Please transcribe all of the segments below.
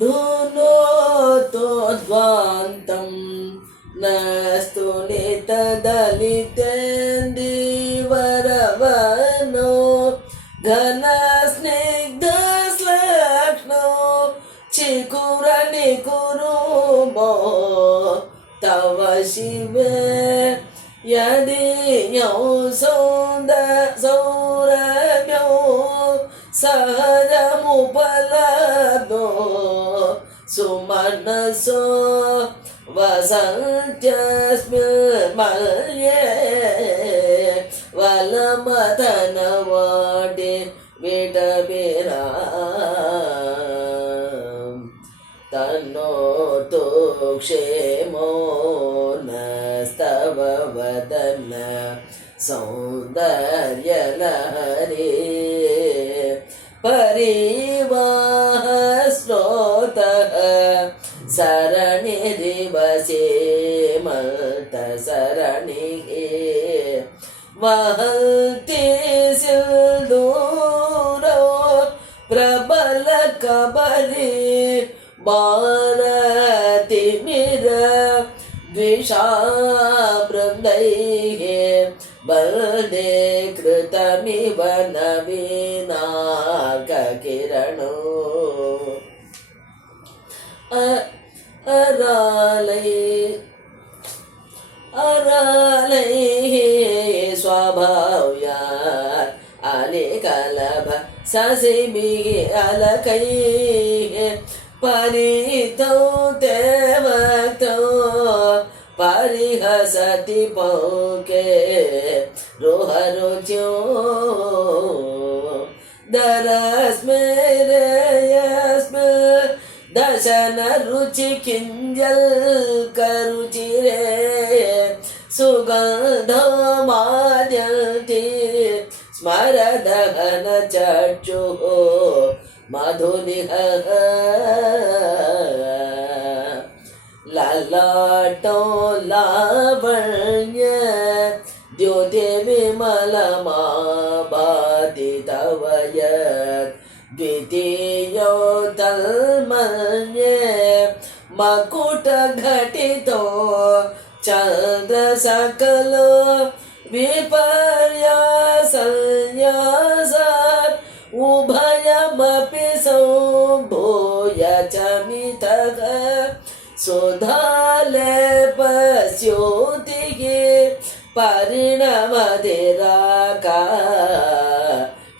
धुनोतोद्वान्तं न स्तुलितदलितेन्दीवरवनो घनस्निग्धश्लक्ष्णो चिकुरनिकुरुमो तव शिवे यदीयौ सौरभ्यौ सहजमुपलब्धो सुमनसो वसन्त्यस्मिन्मल्ये वलमथनवाटे विटविरा तन्नोतु क्षेमो नस्तव वदन सौन्दर्यलहरी परिवाह स्रोतः सरणिरिवसे मल्तसरणिः वहन्ति सिन्दूरो प्रबलकबरी भारतिमिर द्विषावृन्दैः बलदे कृतमिव नवीनाककिरणो अरालैः स्वभाव्यात् अलिकलभ ससिभिः अलकैः परितौ ते वक्तौ परिहसति पौके रोहरुच्यो दरस्मेरेयस्मिन् दशन रुचि किञ्जल् करुचिरे सुगन्धो माद्यन्ति स्मरदहन चक्षुः मधुनिहः ललाटो लावण्य द्योतिविमलमाभाति तव यत् द्वितीयो तन्मन्ये मकुटघटितो चन्द्रसकलो विपर्यासन्यासात् उभयमपि सम्भूय च मिथः सुधालेपस्योतिः परिणमधिराका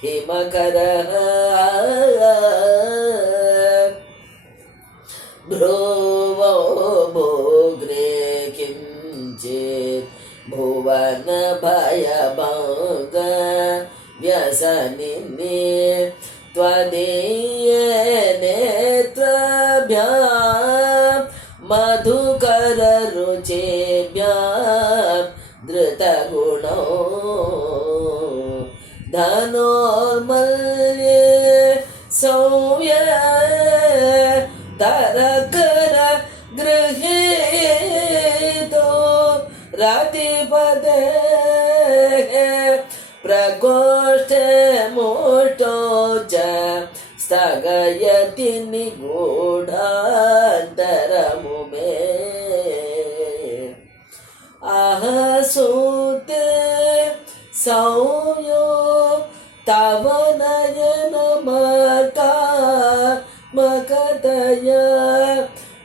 हिमकरः भ्रुवो भोग्रे किञ्चित् भुवन भयभङ्ग व्यसनिनि त्वदीये नेत्रभ्यां मधुकररुचेभ्यां धृतगुणो धनोर्मल्ये सौम्य तरकर गृहीतो रतिपदे प्रकोष्ठे मोष्टो च स्थगयति निगूढान्तरमुमे आहसूते सौम्यो तव नयनमकामकतय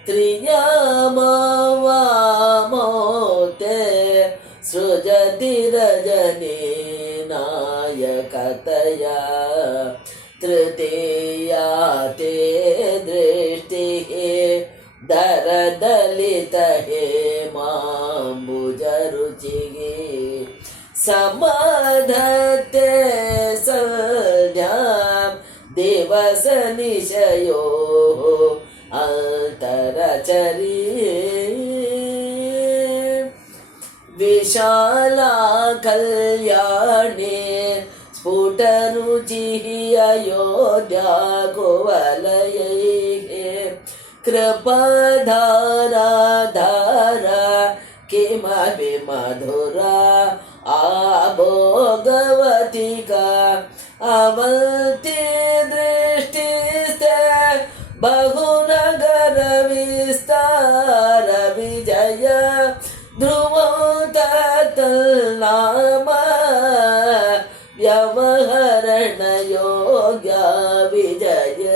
त्रियामवामोते सृजति रजनी नायकतया तृतीया ते दृष्टिः दरदलित हेमाम्बुजरुचिः समाधत्ते सन्ध्यां दिवस निशयोः अन्तरचरी विशाला कल्याणे स्फुटरुचिः अयोध्या कुवलयैः कृपाधारा धारा किमपि मधुरा आभोगवतिका अवन्ति दृष्टिस्ते बहुनगर विस्तार विजय ध्रुवं तत्तल्नाम व्यवहरण योग्य विजय